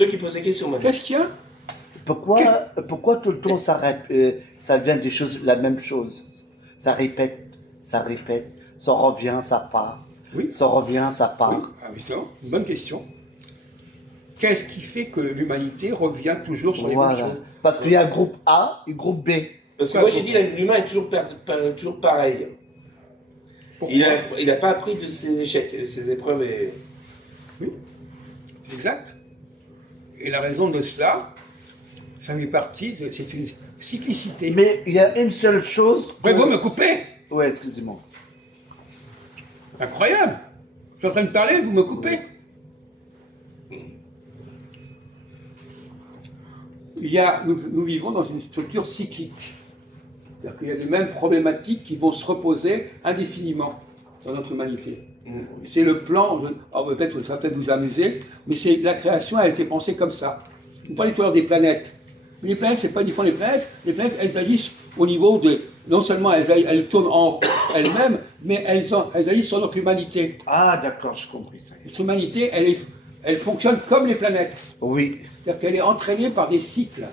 Toi qui poses la question, maintenant. Qu'est-ce qu'il y a? Pourquoi tout le temps ça vient des choses, la même chose? Ça répète, ça revient, ça part. Oui. Ça revient, ça part. Oui. Ah oui, ça, une bonne question. Qu'est-ce qui fait que l'humanité revient toujours sur les mêmes choses? Parce qu'il y a groupe A et groupe B. Parce que moi j'ai dit l'humain est toujours pareil. Il n'a pas appris de ses échecs, de ses épreuves. Oui, c'est exact. Et la raison de cela, ça fait partie de... C'est une cyclicité. Mais il y a une seule chose... Vous me coupez? Ouais, excusez-moi. Incroyable. Je suis en train de parler, vous me coupez? Nous vivons dans une structure cyclique. C'est-à-dire qu'il y a les mêmes problématiques qui vont se reposer indéfiniment dans notre humanité. C'est le plan, peut-être ça va peut-être vous amuser, mais la création a été pensée comme ça. Vous parlez tout à l'heure des planètes. Mais les planètes, c'est pas uniquement les planètes, elles agissent au niveau de... Non seulement elles tournent en elles-mêmes, mais elles agissent sur notre humanité. Ah d'accord, je comprends ça. Notre humanité, elle fonctionne comme les planètes. Oui. C'est-à-dire qu'elle est entraînée par des cycles.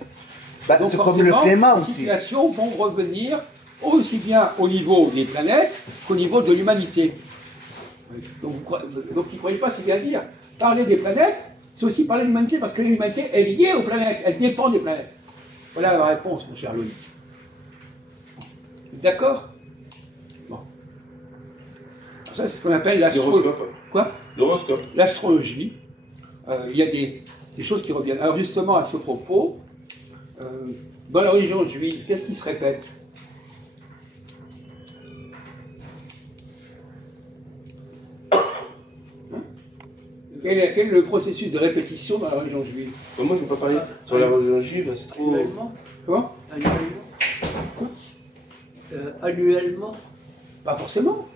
C'est comme le climat aussi. Les situations vont revenir aussi bien au niveau des planètes qu'au niveau de l'humanité. Donc vous ne croyez pas, c'est bien dire. Parler des planètes, c'est aussi parler de l'humanité, parce que l'humanité est liée aux planètes, elle dépend des planètes. Voilà la réponse, mon cher Loïc. D'accord? Bon. Ça, c'est ce qu'on appelle l'astrologie. Quoi? L'horoscope. L'astrologie. Il y a des choses qui reviennent. Alors justement, à ce propos, dans la religion juive, qu'est-ce qui se répète? Quel est le processus de répétition dans la religion juive? Moi, je ne veux pas parler sur la religion juive, c'est trop... Annuellement? Comment? Annuellement? Annuellement? Pas forcément.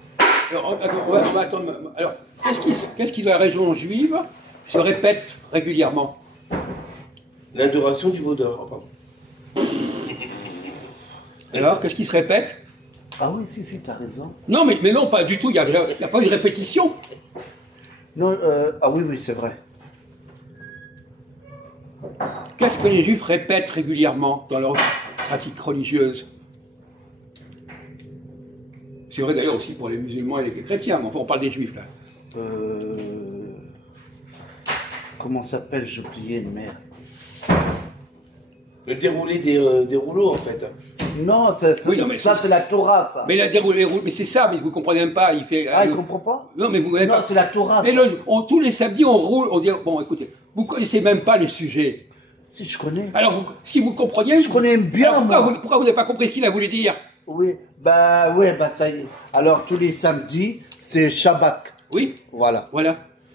Alors, on va attendre. Alors, qu'est-ce qui dans la religion juive se répète régulièrement? L'adoration du veau d'or. Pardon. Alors, qu'est-ce qui se répète? Ah oui, si, tu as raison. Non, mais non, pas du tout. Il n'y a pas une répétition. Non, ah oui, c'est vrai. Qu'est-ce que les juifs répètent régulièrement dans leur pratique religieuse? C'est vrai d'ailleurs aussi pour les musulmans et les chrétiens, mais enfin on parle des juifs là. Comment s'appelle? J'ai oublié, merde. Le déroulé des rouleaux en fait. Non, ça c'est la Torah, ça. Mais mais c'est ça, mais vous comprenez même pas. Il comprend pas? Non, mais vous Non, c'est la Torah. Mais tous les samedis on roule, on dit bon, écoutez, vous connaissez même pas le sujet. Si je connais. Alors, si vous compreniez, je connais bien. Pourquoi vous n'avez pas compris ce qu'il a voulu dire? Oui, ça y est. Alors tous les samedis, c'est Shabbat. Oui. Voilà.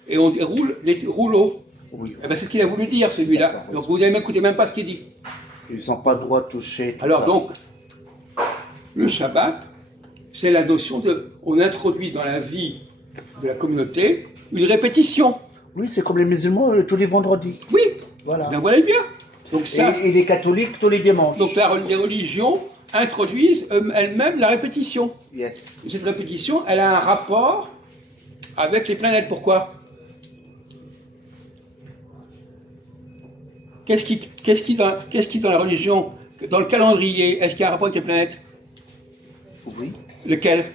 Et on déroule les rouleaux. Oui. Eh ben, c'est ce qu'il a voulu dire, celui-là. Donc vous n'écoutez même pas ce qu'il dit. Ils n'ont pas le droit de toucher. Alors donc, le Shabbat, c'est la notion de... On introduit dans la vie de la communauté une répétition. Oui, c'est comme les musulmans tous les vendredis. Oui. Voilà. Ben voilà bien. Donc ça, et les catholiques tous les dimanches. Donc les religions introduisent elles-mêmes la répétition. Yes. Et cette répétition, elle a un rapport avec les planètes. Pourquoi? Qu'est-ce qui dans la religion, dans le calendrier, est-ce qu'il y a un rapport avec les planètes? Oui. Lequel?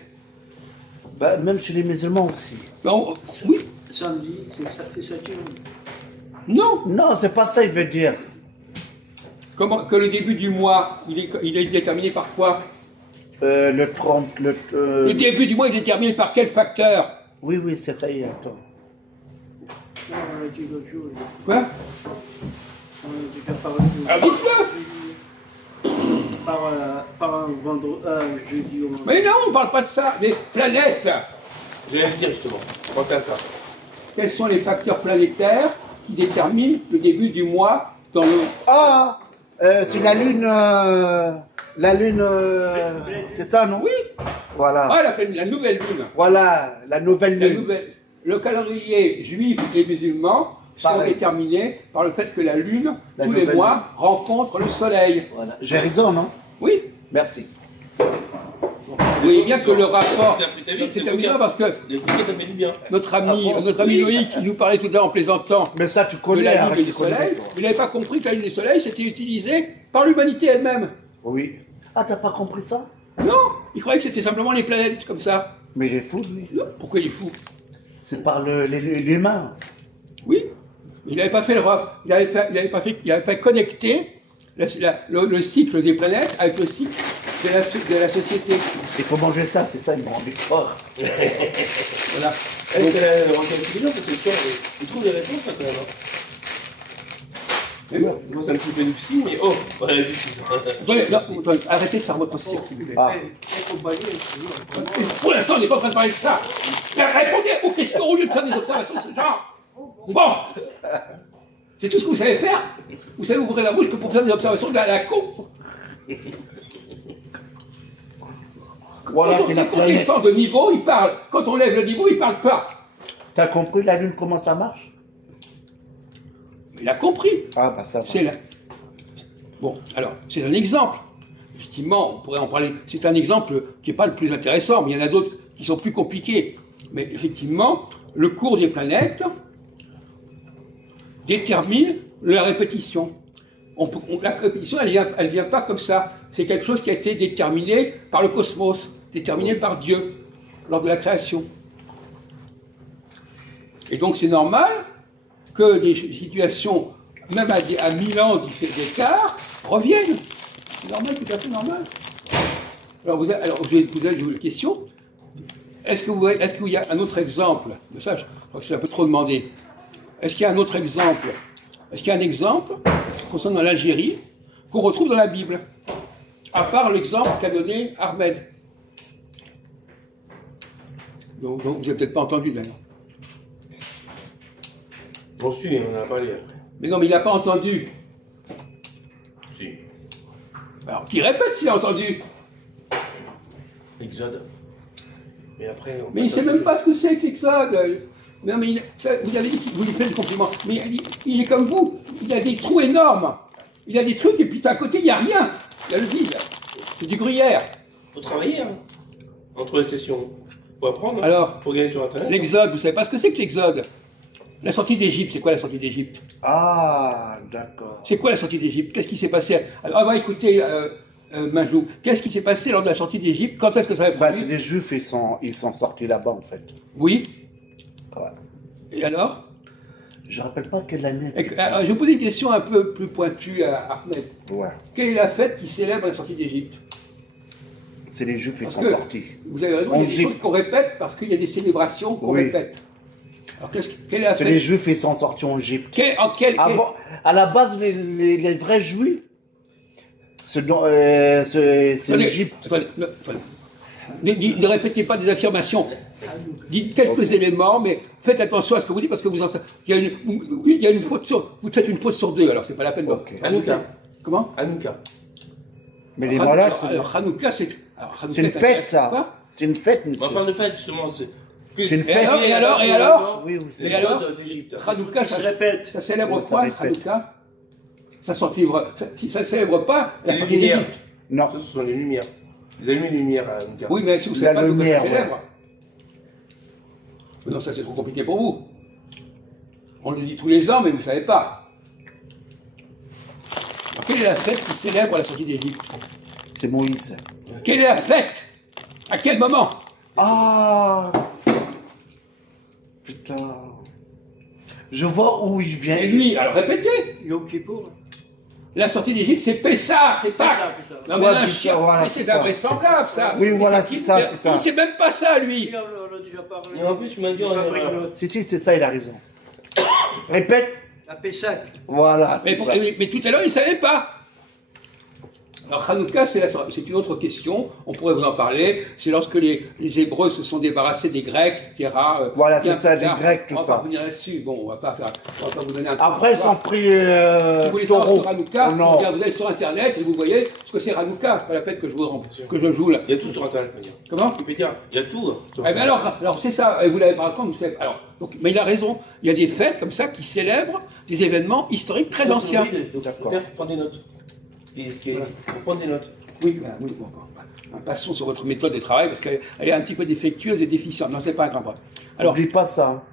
Même chez les musulmans aussi. Non, oui. Samedi, c'est Saturne. Non. Non, c'est pas ça, il veut dire. Comment que le début du mois, il est déterminé par quoi? Le 30... Le début du mois est déterminé par quel facteur? Oui, c'est ça, y est, attends. Non, on l'a dit l'autre jour. Quoi? On a déjà parlé de... Ah, dites-le! Par un vendredi, jeudi au vendredi. Mais non, on parle pas de ça. Les planètes. Je vais le dire justement. Pensez à ça. Quels sont les facteurs planétaires qui déterminent le début du mois dans le... Ah, c'est la lune... c'est ça, non? Oui. Voilà. Ah, la nouvelle lune. Voilà, la nouvelle lune. Le calendrier juif et musulman sont déterminés par le fait que la lune, tous les mois, rencontre le soleil. Voilà. J'ai raison, non? Oui. Merci. Bon. voyez bien que le rapport, T'as vu, c'est amusant parce que les bouquets, ça fait du bien. notre ami Loïc, qui nous parlait tout à l'heure en plaisantant Mais ça, tu de connais, la arrête, Lune et du tu connais Soleil, pas. il n'avait pas compris que la Lune et le Soleil c'était utilisé par l'humanité elle-même. Oui. Ah, t'as pas compris ça? Non, il croyait que c'était simplement les planètes comme ça. Mais il est fou, lui. Non, pourquoi il est fou? C'est par l'humain. Oui, mais il n'avait pas fait il n'avait pas connecté le cycle des planètes avec le cycle de la société. Il faut manger ça, c'est ça, ils m'ont rendu fort. Voilà. Eh, c'est la rencontre intelligente parce que tu trouves les réponses là quand même. Mais bon. Moi ça me fait du psy, mais oh, voilà du psy. Attendez, non, arrêtez de faire votre cirque, s'il vous plaît. Ah. Pour l'instant, on n'est pas en train de parler de ça. Répondez aux questions au lieu de faire des observations de ce genre. Bon. C'est tout ce que vous savez faire. Vous savez ouvrir la bouche que pour faire des observations de la con. Voilà, c'est la Quand on planète. descend de niveau, il parle. Quand on lève le niveau, il parle pas. T'as compris la Lune, comment ça marche? Il a compris. Ah, bah ça va. C'est là. Bon, alors, c'est un exemple. Effectivement, on pourrait en parler. C'est un exemple qui n'est pas le plus intéressant, mais il y en a d'autres qui sont plus compliqués. Mais effectivement, le cours des planètes détermine la répétition. La répétition, elle vient pas comme ça. C'est quelque chose qui a été déterminé par le cosmos, déterminé par Dieu, lors de la création. Et donc c'est normal que des situations, même à 1000 ans d'écart, reviennent. C'est normal, tout à fait normal. Alors, je vais vous poser une question. Est-ce qu'il y a un autre exemple? Ça, je crois que c'est un peu trop demandé. Est-ce qu'il y a un autre exemple? Est-ce qu'il y a un exemple concernant l'Algérie qu'on retrouve dans la Bible? À part l'exemple qu'a donné Ahmed. Donc vous n'avez peut-être pas entendu d'ailleurs. On suit, on en a parlé après. Mais non, mais il n'a pas entendu. Si. Alors qu'il répète s'il a entendu. Exode. Mais après. Mais il ne sait même pas ce que c'est que l'Exode. Non, mais vous avez dit qu'il vous lui fait le compliment. Mais il est comme vous. Il a des trous énormes. Il a des trucs et puis à côté, il n'y a rien. Il y a le vide. C'est du gruyère. Faut travailler, hein. Entre les sessions. Faut apprendre. Hein. Alors, faut gagner sur Internet. l'Exode, vous savez pas ce que c'est que l'Exode? La sortie d'Égypte, c'est quoi la sortie d'Égypte? Ah, d'accord. C'est quoi la sortie d'Égypte? Qu'est-ce qui s'est passé? Alors, on va écouter Majlou. Qu'est-ce qui s'est passé lors de la sortie d'Égypte? Quand est-ce que ça a Bah, produit? c'est des Juifs, ils sont sortis là-bas, en fait. Oui. Ouais. Et alors? Je ne rappelle pas quelle année. Alors, je vais vous poser une question un peu plus pointue à Ahmed. Ouais. Quelle est la fête qui célèbre la sortie d'Égypte? C'est les Juifs, ils Parce sont que, sortis. Vous avez raison, il y a des Égypte. choses qu'on répète parce qu'il y a des célébrations qu'on Oui. répète. Alors, quelle est la C'est fête? les Juifs, ils sont sortis en Égypte. À la base, les vrais Juifs, c'est Attendez, l'Égypte. attendez. Ne répétez pas des affirmations. Dites quelques éléments, mais faites attention à ce que vous dites parce que il y a une faute sur, vous faites une faute sur deux, alors c'est pas la peine de. Ok. Hanouka. Comment? Hanouka. Mais les malades, alors Hanouka, c'est c'est une fête, ça. Quoi? C'est une fête, On monsieur. parle de fête, justement. C'est une fête. Et alors Oui, oui, c'est Et alors d'Égypte. Hanouka, Je répète. ça célèbre Oui, ça quoi, répète. Hanouka? Ça célèbre pas la Les sortie lumières. d'Égypte. Non. Ça, ce sont les lumières. Vous allumez les lumières à Hanouka. Oui, mais si vous La savez pas tout lumière, ça célèbre. Non, ça c'est trop compliqué pour vous. On le dit tous les ans, mais vous ne savez pas. Alors, quelle est la fête qui célèbre la sortie d'Égypte? C'est Moïse. Quelle est la fête? À quel moment? Ah, putain. Je vois où il vient. Et lui, alors répétez. Yom Kippour. La sortie d'Égypte, c'est Pessah, c'est Pâques. Pessah. Non mais Ouais, un Pessah, chien, voilà, mais c'est c'est ça. invraisemblable ça. Oui, Mais voilà, c'est ça, c'est ça. Il sait même pas ça, lui. On a déjà parlé. Et en plus, tu m'as dit en erreur. Si, c'est ça, il a raison. Répète. À Pessac. Voilà, c'est ça. Mais tout à l'heure, il ne savait pas. Alors Hanouka, c'est une autre question, on pourrait vous en parler. C'est lorsque les Hébreux se sont débarrassés des Grecs, etc. Voilà, Bien c'est ça, plus tard. les Grecs, tout on va ça. pas revenir là-dessus. Bon, on va pas vous donner un Après, ils sont pris Si vous voulez savoir taureau. sur Hanouka, au nord. vous allez sur Internet et vous voyez ce que c'est Hanouka. C'est pas la peine que je joue là. Il y a tout sur Internet, je veux dire. Comment? Wikipédia, il y a tout. Eh ben alors c'est ça, et vous l'avez pas compte, vous savez. Alors, donc, mais il a raison, il y a des fêtes comme ça qui célèbrent des événements historiques très anciens. D'accord. Prends des notes. Ce qui est dit. Prends des notes. Oui, ben, oui, bon, passons sur votre méthode de travail, parce qu'elle est un petit peu défectueuse et déficiente. Non, c'est pas un grand problème. Alors, N'oublie pas ça.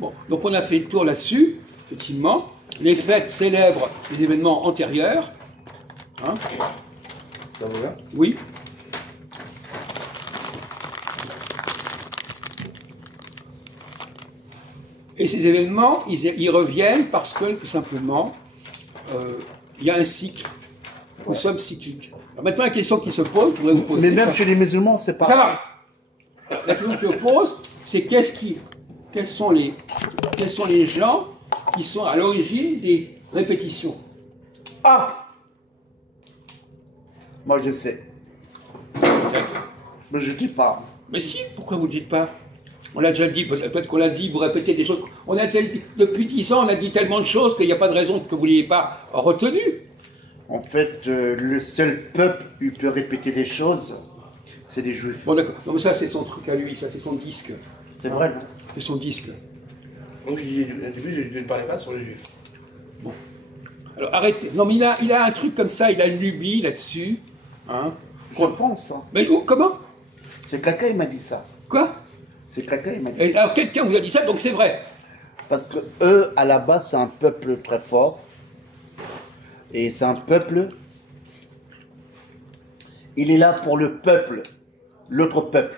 bon, donc on a fait le tour là-dessus, effectivement. Les fêtes célèbrent les événements antérieurs. Hein? Ça vous va? Oui. Et ces événements, ils reviennent parce que, tout simplement, il y a un cycle. Nous sommes cycliques. Alors maintenant, la question qui se pose, je voudrais vous poser... Mais même chez les musulmans, c'est pas... Ça va. La question qui se pose, c'est quels sont les gens qui sont à l'origine des répétitions? Ah! Moi, je sais. Mais je dis pas. Mais si, pourquoi vous ne le dites pas? On l'a déjà dit, peut-être qu'on l'a dit, vous répétez des choses. Depuis 10 ans, on a dit tellement de choses qu'il n'y a pas de raison que vous ne l'ayez pas retenu. En fait, le seul peuple qui peut répéter les choses, c'est les Juifs. Bon, d'accord. Donc ça, c'est son truc à lui, ça, c'est son disque. C'est vrai. C'est son disque. Donc, au début, je ne parlais pas sur les Juifs. Bon. Alors, arrêtez. Non, mais il a un truc comme ça, il a une lubie là-dessus. Hein. Je pense. Hein. Mais comment? C'est quelqu'un qui m'a dit ça. Quoi? C'est quelqu'un qui m'a dit Et ça. alors, quelqu'un vous a dit ça, donc c'est vrai. Parce que eux, à la base, c'est un peuple très fort. Et c'est un peuple. Il est là pour le peuple, l'autre peuple.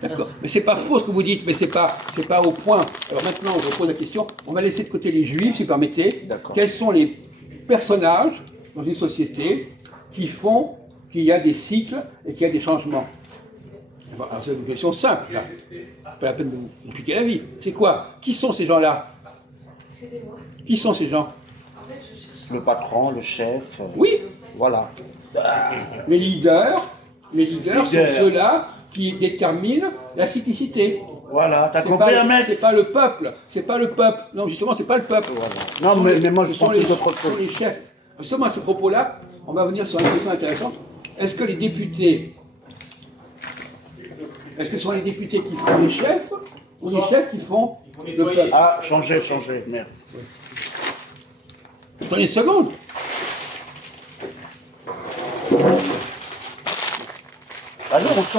D'accord. Mais c'est pas faux ce que vous dites, mais c'est pas au point. Alors maintenant, on vous pose la question. On va laisser de côté les Juifs, si vous permettez. D'accord. Quels sont les personnages dans une société qui font qu'il y a des cycles et qu'il y a des changements? Bon, alors c'est une question simple, là. Pas la peine de vous compliquer la vie. C'est quoi? Qui sont ces gens-là? Excusez-moi. Qui sont ces gens? En fait, je cherche. Le patron, le chef. Oui, Voilà. les leaders sont ceux-là qui déterminent la cyclicité. Voilà, t'as C'est compris, pas, Ahmed? c'est pas le peuple, c'est pas le peuple. Non, justement, c'est pas le peuple. Voilà. Non, mais moi, je Ce sont pensais les- d'autres ce sont choses. les chefs. Justement, à ce propos-là, on va venir sur une question intéressante. Est-ce que les députés, est-ce que ce sont les députés qui font les chefs ou les chefs qui font le peuple? Ah, changez, merde. Prenez une seconde. Allez, on change.